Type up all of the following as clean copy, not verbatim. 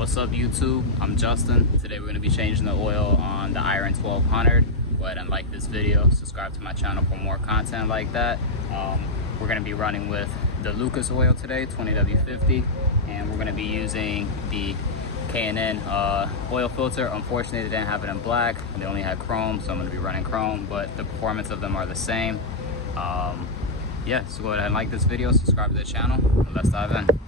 What's up YouTube? I'm Justin. Today we're going to be changing the oil on the Iron 1200. Go ahead and like this video, subscribe to my channel for more content like that. We're going to be running with the Lucas oil today, 20W50, and we're going to be using the K&N oil filter. Unfortunately, they didn't have it in black, they only had chrome, so I'm going to be running chrome, but the performance of them are the same. Yeah, so go ahead and like this video, subscribe to the channel, and let's dive in.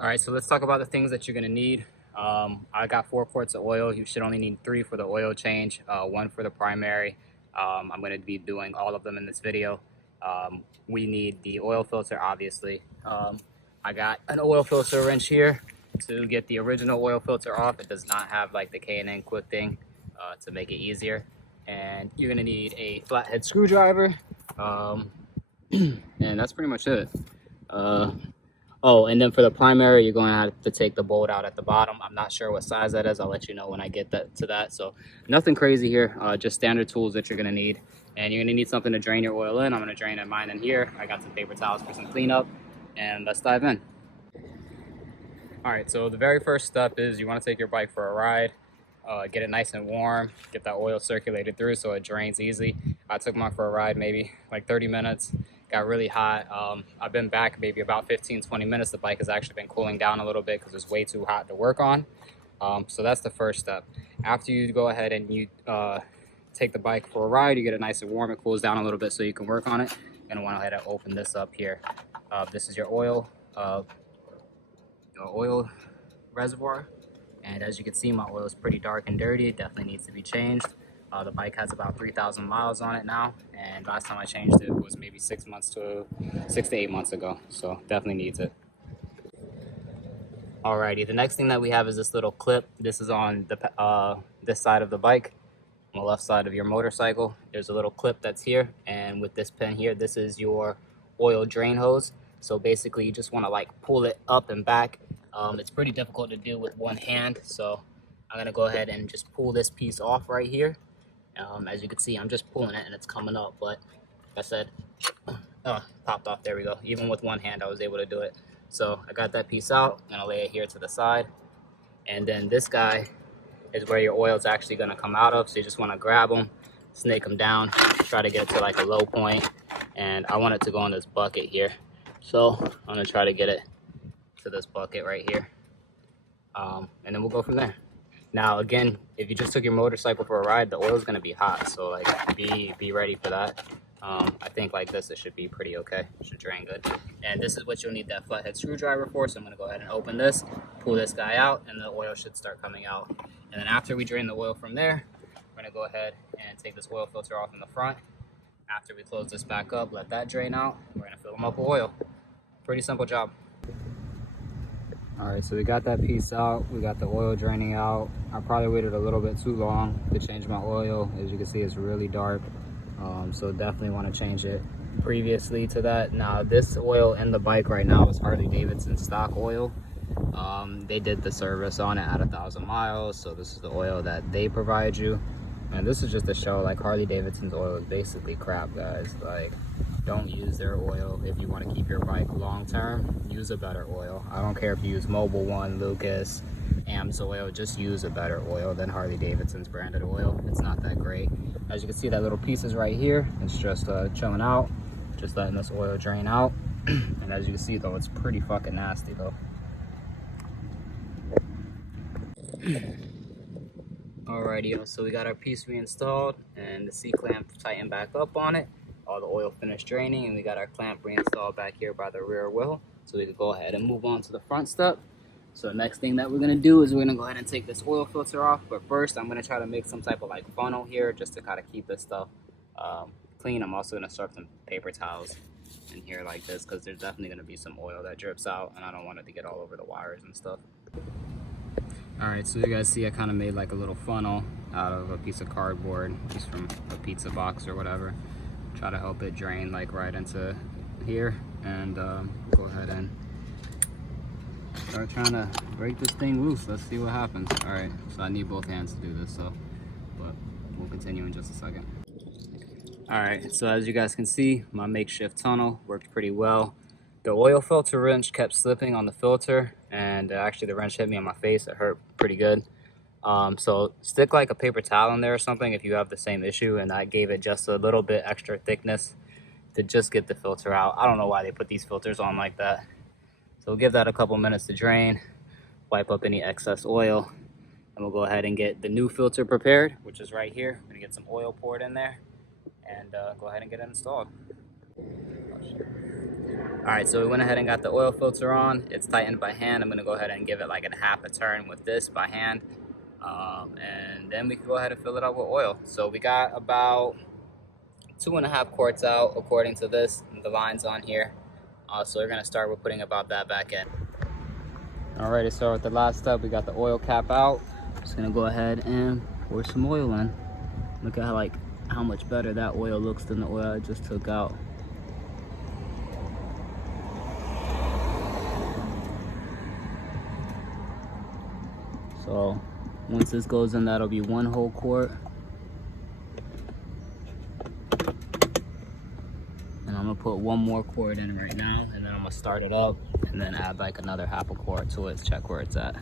All right, so let's talk about the things that you're gonna need. I got 4 quarts of oil. You should only need 3 for the oil change, 1 for the primary. I'm gonna be doing all of them in this video. We need the oil filter, obviously. I got an oil filter wrench here to get the original oil filter off. It does not have like the K&N quick thing to make it easier. And you're gonna need a flathead screwdriver. And that's pretty much it. Oh, and then for the primary, you're going to have to take the bolt out at the bottom. I'm not sure what size that is. I'll let you know when I get to that. So nothing crazy here, just standard tools that you're going to need. And you're going to need something to drain your oil in. I'm going to drain mine in here. I got some paper towels for some cleanup, and let's dive in. All right, so the very first step is you want to take your bike for a ride, get it nice and warm, get that oil circulated through so it drains easy. I took mine for a ride maybe like 30 minutes. Got really hot. I've been back maybe about 15-20 minutes. The bike has actually been cooling down a little bit because it's way too hot to work on. So that's the first step. After you go ahead and you take the bike for a ride, you get it nice and warm, it cools down a little bit so you can work on it. You're gonna want to go ahead and open this up here. This is your oil reservoir, and as you can see, my oil is pretty dark and dirty. It definitely needs to be changed. The bike has about 3,000 miles on it now, and last time I changed it was maybe 6 to 8 months ago, so definitely needs it. Alrighty, the next thing that we have is this little clip. This is on the this side of the bike, on the left side of your motorcycle. There's a little clip that's here, and with this pin here, this is your oil drain hose. So basically, you just want to like pull it up and back. It's pretty difficult to do with one hand, so I'm gonna go ahead and just pull this piece off right here. As you can see, I'm just pulling it and it's coming up, but like I said, popped off. There we go. Even with one hand, I was able to do it. So I got that piece out. I'm gonna lay it here to the side, and then this guy is where your oil is actually gonna come out of. So you just want to grab them, snake them down, try to get it to like a low point, and I want it to go in this bucket here. So I'm gonna try to get it to this bucket right here, and then we'll go from there. Now again, if you just took your motorcycle for a ride, the oil is going to be hot, so like be ready for that. I think like this, it should be pretty okay. It should drain good. And this is what you'll need that flathead screwdriver for. So I'm going to go ahead and open this, pull this guy out, and the oil should start coming out. And then after we drain the oil from there, we're going to go ahead and take this oil filter off in the front. After we close this back up, let that drain out, we're going to fill them up with oil. Pretty simple job. All right, so we got that piece out. We got the oil draining out. I probably waited a little bit too long to change my oil. As you can see, it's really dark. So definitely want to change it previously to that. Now, this oil in the bike right now is Harley Davidson stock oil. They did the service on it at 1,000 miles. So this is the oil that they provide you. And this is just to show like Harley Davidson's oil is basically crap, guys. Like, don't use their oil if you want to keep your bike long term. Use a better oil. I don't care if you use Mobil One, Lucas, AMSOIL, just use a better oil than Harley Davidson's branded oil. It's not that great. As you can see, that little piece is right here. It's just chilling out, just letting this oil drain out. And as you can see though, it's pretty fucking nasty though. Alrighty, so we got our piece reinstalled and the C-clamp tightened back up on it. All the oil finished draining, and we got our clamp reinstalled back here by the rear wheel. So we can go ahead and move on to the front step. So the next thing that we're gonna do is we're gonna go ahead and take this oil filter off. But first, I'm gonna try to make some type of like funnel here just to kind of keep this stuff clean. I'm also gonna start some paper towels in here like this because there's definitely gonna be some oil that drips out, and I don't want it to get all over the wires and stuff. All right, so you guys see I kind of made like a little funnel out of a piece of cardboard, just from a pizza box or whatever. Try to help it drain like right into here, and go ahead and start trying to break this thing loose. Let's see what happens. All right, so I need both hands to do this, so, but we'll continue in just a second. All right, so as you guys can see, my makeshift tunnel worked pretty well. The oil filter wrench kept slipping on the filter, and actually the wrench hit me on my face. It hurt pretty good. So stick like a paper towel in there or something if you have the same issue, and that gave it just a little bit extra thickness to just get the filter out. I don't know why they put these filters on like that. So we'll give that a couple minutes to drain, wipe up any excess oil, and we'll go ahead and get the new filter prepared, which is right here. I'm gonna get some oil poured in there and go ahead and get it installed. All right, so we went ahead and got the oil filter on. It's tightened by hand. I'm gonna go ahead and give it like a half a turn with this by hand. And then we can go ahead and fill it up with oil. So we got about 2.5 quarts out according to this, the lines on here. So we're gonna start with putting about that back in. All right, to start with the last step, we got the oil cap out. Just gonna go ahead and pour some oil in. Look at how much better that oil looks than the oil I just took out. So once this goes in, that'll be 1 whole quart. And I'm gonna put 1 more quart in right now, and then I'm gonna start it up and then add like another half a quart to it, check where it's at.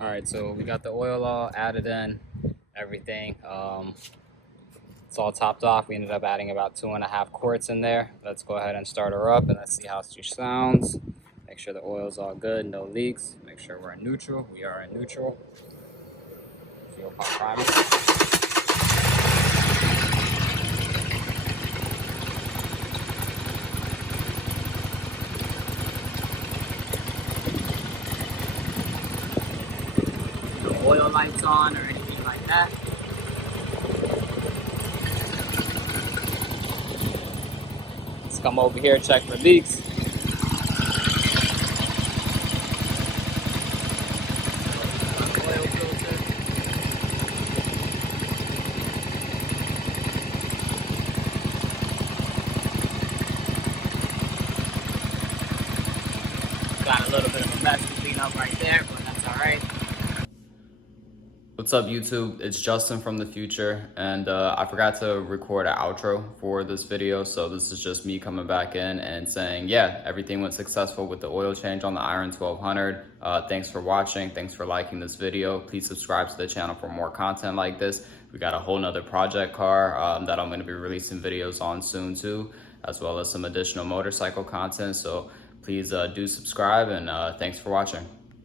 All right, so we got the oil all added in, everything. It's all topped off. We ended up adding about 2.5 quarts in there. Let's go ahead and start her up and let's see how she sounds. Make sure the oil's all good, no leaks. Make sure we're in neutral. We are in neutral. Fuel pump primer. No oil lights on or anything like that. Let's come over here, check for leaks. Got a little bit of a mess to clean up right there, but that's all right. What's up, YouTube? It's Justin from the future, and I forgot to record an outro for this video, so this is just me coming back in and saying, yeah, everything went successful with the oil change on the Iron 1200. Thanks for watching. Thanks for liking this video. Please subscribe to the channel for more content like this. We got a whole nother project car that I'm going to be releasing videos on soon too, as well as some additional motorcycle content. So please do subscribe, and thanks for watching.